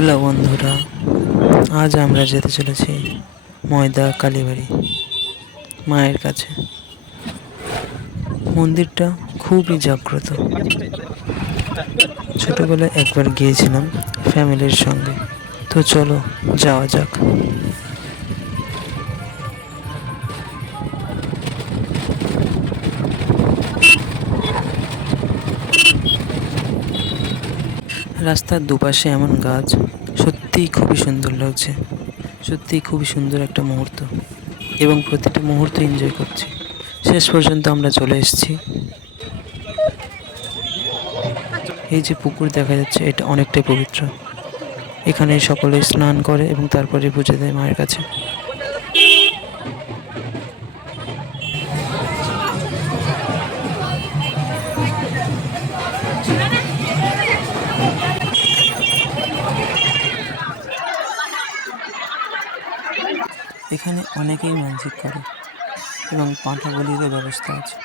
Hello বন্ধুরা, আজ আমরা যেতে চলেছি ময়দা কালীবাড়ি, মায়ের কাছে। মন্দিরটা খুবই জাগ্রত। ছোটবেলায় একবার গিয়েছিলাম ফ্যামিলির সঙ্গে। তো চলো যাওয়া যাক। রাস্তার দুপাশে এমন গাছ, সত্যিই খুবই সুন্দর লাগছে। সত্যিই খুবই সুন্দর একটা মুহূর্ত। এবং প্রতিটি মুহূর্ত এনজয় করছি। শেষ পর্যন্ত আমরা চলে এসেছি। এই যে পুকুর দেখা যাচ্ছে, এটা অনেকটাই পবিত্র। এখানে সকলে স্নান করে এবং তারপরে পুজো দেয় মায়ের কাছে। এখানে অনেকেই মানসিক করে এবং পাঁঠা বলিতে ব্যবস্থা আছে